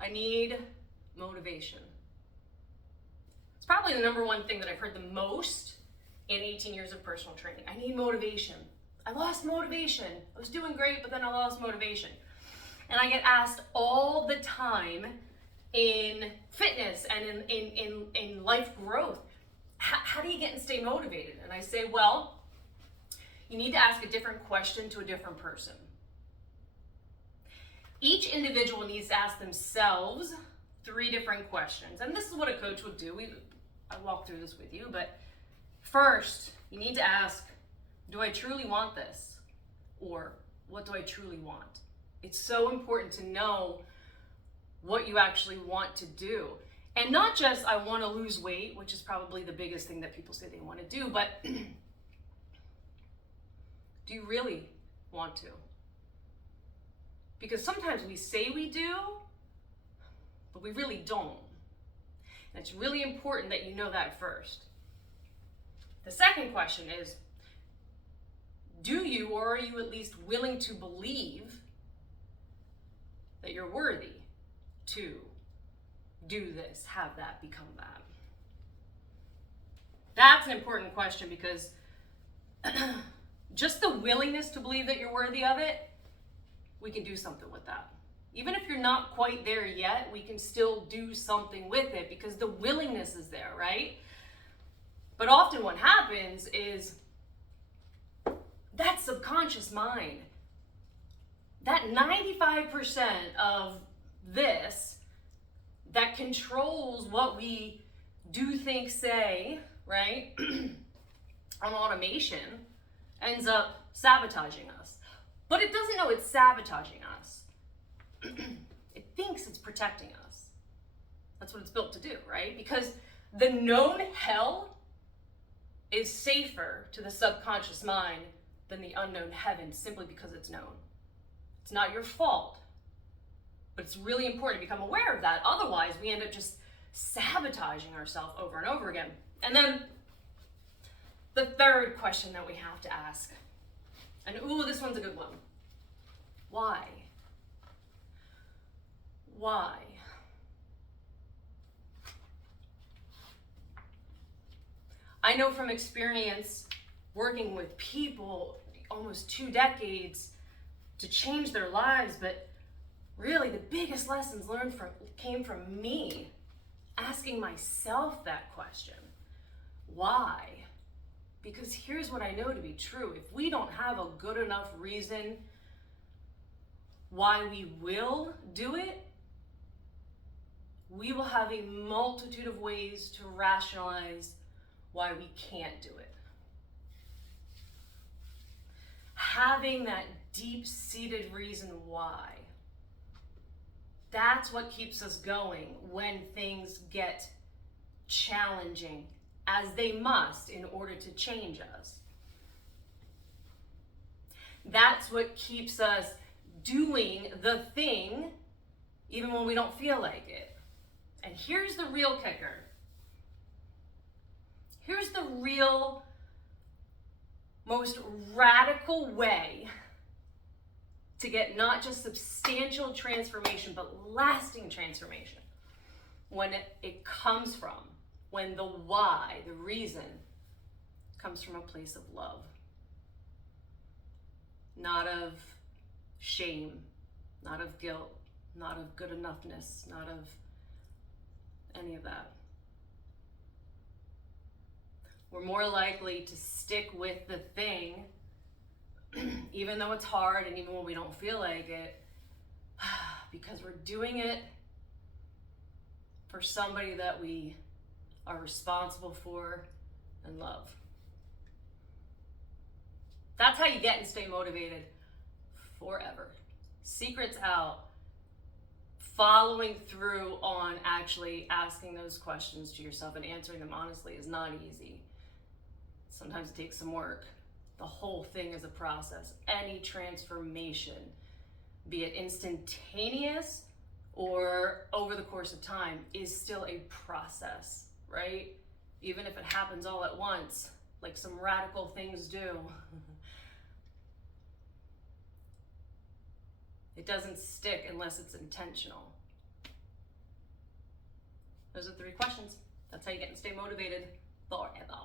I need motivation. It's probably the number one thing that I've heard the most in 18 years of personal training. I need motivation. I lost motivation. I was doing great, but then I lost motivation. And I get asked all the time in fitness and in life growth, how do you get and stay motivated? And I say, well, you need to ask a different question to a different person. Each individual needs to ask themselves 3 different questions. And this is what a coach would do. I walk through this with you, but first, you need to ask, do I truly want this? Or what do I truly want? It's so important to know what you actually want to do. And not just, I want to lose weight, which is probably the biggest thing that people say they want to do, but do you really want to? Because sometimes we say we do, but we really don't. And it's really important that you know that first. The second question is, do you, or are you at least willing to believe that you're worthy to do this, have that, become that? That's an important question, because just the willingness to believe that you're worthy of it, we can do something with that. Even if you're not quite there yet, we can still do something with it because the willingness is there, right? But often what happens is that subconscious mind, that 95% of this that controls what we do, think, say, right, on automation, ends up sabotaging us. But it doesn't know it's sabotaging us. It thinks it's protecting us. That's what it's built to do, right? Because the known hell is safer to the subconscious mind than the unknown heaven, simply because it's known. It's not your fault, but it's really important to become aware of that. Otherwise, we end up just sabotaging ourselves over and over again. And then the third question that we have to ask, and ooh, this one's a good one. Why? Why? I know from experience working with people almost 2 decades to change their lives, but really the biggest lessons learned came from me asking myself that question. Why? Because here's what I know to be true. If we don't have a good enough reason why we will do it, we will have a multitude of ways to rationalize why we can't do it. Having that deep-seated reason why, that's what keeps us going when things get challenging, as they must in order to change us. That's what keeps us doing the thing even when we don't feel like it. And here's the real kicker. Here's the real, most radical way to get not just substantial transformation, but lasting transformation. When it comes from, when the why, the reason, comes from a place of love. Not of shame, not of guilt, not of good enoughness, not of any of that. We're more likely to stick with the thing, even though it's hard and even when we don't feel like it, because we're doing it for somebody that we are responsible for and love. That's how you get and stay motivated forever. Secrets out. Following through on actually asking those questions to yourself and answering them honestly is not easy. Sometimes it takes some work. The whole thing is a process. Any transformation, be it instantaneous or over the course of time, is still a process, right? Even if it happens all at once, like some radical things do. It doesn't stick unless it's intentional. Those are 3 questions. That's how you get and stay motivated forever.